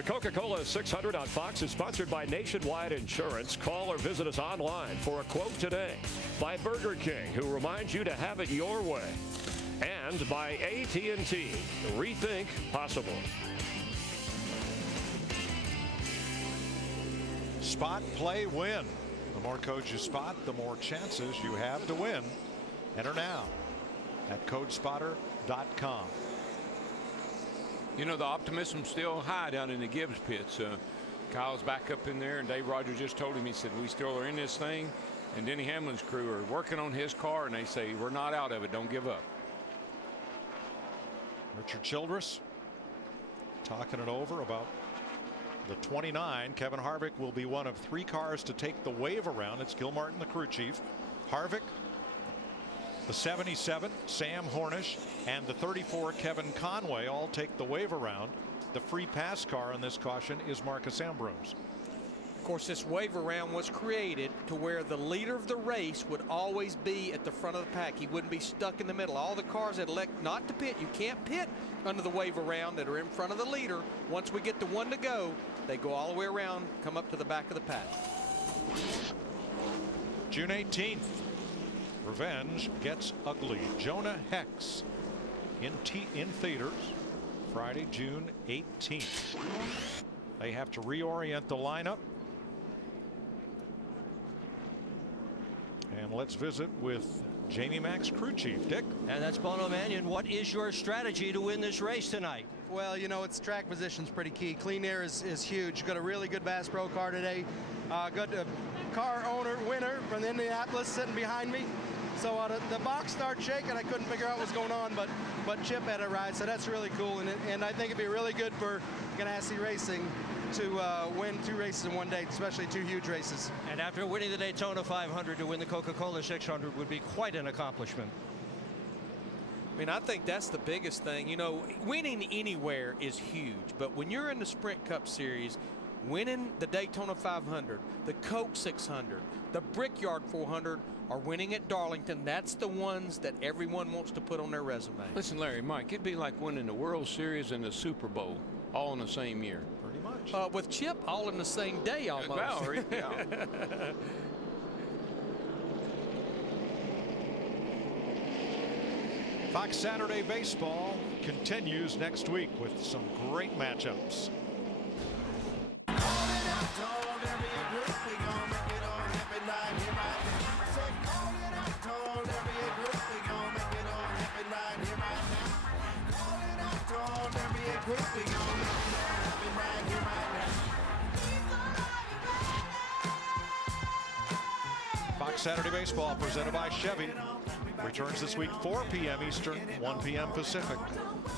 The Coca Cola 600 on Fox is sponsored by Nationwide Insurance. Call or visit us online for a quote today. By Burger King, who reminds you to have it your way. And by AT&T, rethink possible. Spot, play, win. The more codes you spot, the more chances you have to win. Enter now at codespotter.com. You know, the optimism's still high down in the Gibbs pits. Kyle's back up in there, and Dave Rogers just told him, he said, we still are in this thing. And Denny Hamlin's crew are working on his car, and they say, we're not out of it. Don't give up. Richard Childress talking it over about the 29. Kevin Harvick will be one of 3 cars to take the wave around. It's Gil Martin, the crew chief. Harvick, the 77, Sam Hornish, and the 34, Kevin Conway, all take the wave around. The free pass car on this caution is Marcus Ambrose. Of course, this wave around was created to where the leader of the race would always be at the front of the pack. He wouldn't be stuck in the middle. All the cars that elect not to pit, you can't pit under the wave around, that are in front of the leader. Once we get to 1 to go, they go all the way around, come up to the back of the pack. June 18th, revenge gets ugly. Jonah Hex in theaters Friday, June 18th. They have to reorient the lineup. And let's visit with Jamie Mack's crew chief, Dick. And that's Bono Mannion. What is your strategy to win this race tonight? Well, you know, it's track position's pretty key. Clean air is huge. Got a really good Bass Pro car today. Got a car owner winner from Indianapolis sitting behind me. So the box started shaking. I couldn't figure out what was going on, but Chip had a ride, so that's really cool. And I think it'd be really good for Ganassi Racing to win 2 races in one day, especially 2 huge races. And after winning the Daytona 500, to win the Coca Cola 600 would be quite an accomplishment. I mean, I think that's the biggest thing. You know, winning anywhere is huge, but when you're in the Sprint Cup Series, winning the Daytona 500, the Coke 600, the Brickyard 400, or winning at Darlington, that's the ones that everyone wants to put on their resume. Listen, Larry, Mike, it'd be like winning the World Series and the Super Bowl all in the same year. Pretty much. With Chip, all in the same day almost. Well, yeah. Fox Saturday Baseball continues next week with some great matchups. Fox Saturday Baseball presented by Chevy returns this week 4 p.m. Eastern, 1 p.m. Pacific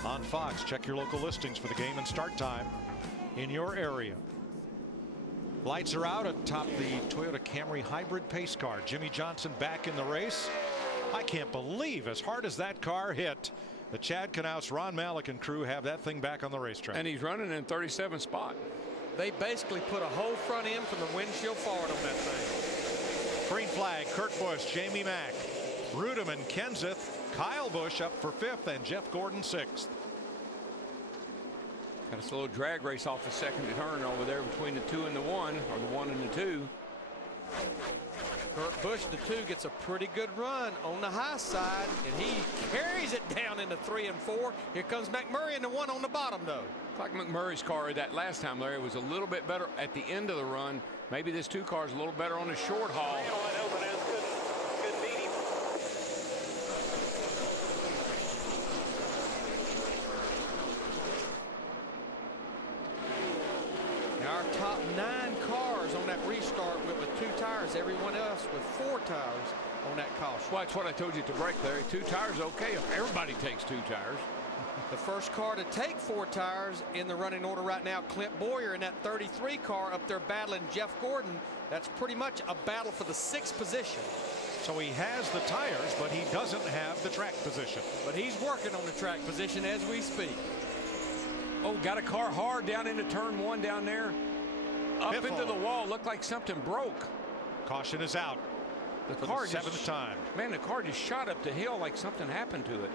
on Fox. Check your local listings for the game and start time in your area. Lights are out atop the Toyota Camry hybrid pace car. Jimmy Johnson back in the race. I can't believe as hard as that car hit, the Chad Knaus, Ron Malik and crew have that thing back on the racetrack. And he's running in 37th spot. They basically put a whole front end from the windshield forward on that thing. Green flag, Kurt Busch, Jamie Mack, Rudem and Kenseth, Kyle Busch up for 5th and Jeff Gordon 6th. Got a slow drag race off the second turn over there between the 2 and the 1, or the 1 and the 2. Kurt Busch, the 2, gets a pretty good run on the high side, and he carries it down into 3 and 4. Here comes McMurray in the 1 on the bottom, though. Like McMurray's car that last time, Larry, was a little bit better at the end of the run. Maybe this 2 car is a little better on the short haul. Our top 9 cars on that restart went with 2 tires. Everyone else with 4 tires on that caution. Well, that's what I told you at the break, Larry. 2 tires, okay, if everybody takes 2 tires. The first car to take 4 tires in the running order right now, Clint Boyer in that 33 car up there battling Jeff Gordon. That's pretty much a battle for the 6th position. So he has the tires, but he doesn't have the track position. But he's working on the track position as we speak. Oh, got a car hard down into turn 1 down there. Up Biffle. into the wall. Looked like something broke. Caution is out. The for car the 7th time. Man, the car just shot up the hill like something happened to it.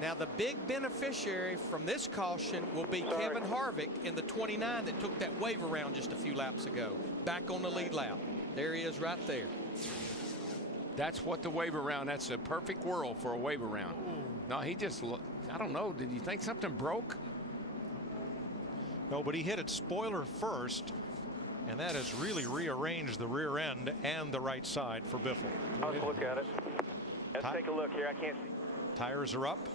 Now the big beneficiary from this caution will be Kevin Harvick in the 29 that took that wave around just a few laps ago. Back on the lead lap. There he is right there. That's what the wave around. That's a perfect whirl for a wave around. No, he just, I don't know. Did you think something broke? No, but he hit it spoiler first, and that has really rearranged the rear end and the right side for Biffle. Let's look at it. Let's take a look here. I can't see. Tires are up.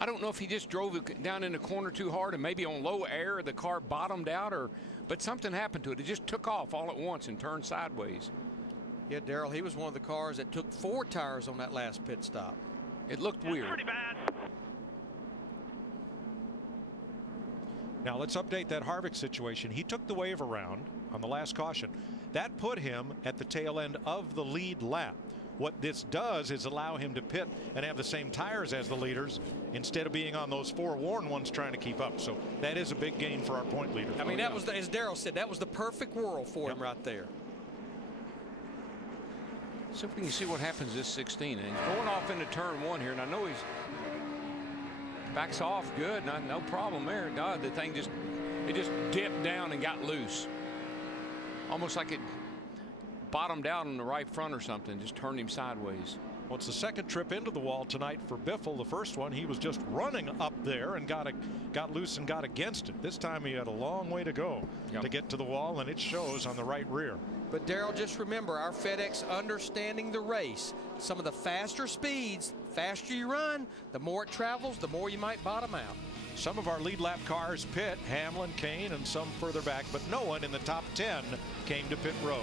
I don't know if he just drove it down in the corner too hard and maybe on low air the car bottomed out, but something happened to it. It just took off all at once and turned sideways. Yeah, Darrell, he was one of the cars that took 4 tires on that last pit stop. It looked weird. Pretty bad. Now let's update that Harvick situation. He took the wave around on the last caution. That put him at the tail end of the lead lap. What this does is allow him to pit and have the same tires as the leaders instead of being on those forewarned ones trying to keep up. So that is a big gain for our point leader. I mean, that was, as Darrell said, that was the perfect whirl for him right there. So if we can see what happens this 16. And he's going off into turn 1 here, and I know he's backs off good. No problem there. God, the thing just dipped down and got loose. Almost like it bottomed out on the right front or something, just turned him sideways. Well, it's the second trip into the wall tonight for Biffle. The first one, he was just running up there and got loose and got against it. This time he had a long way to go to get to the wall, and it shows on the right rear. But Darrell, just remember, our FedEx understanding the race. Some of the faster speeds, faster you run, the more it travels, the more you might bottom out. Some of our lead lap cars pit, Hamlin, Kane, and some further back, but no one in the top 10 came to pit road.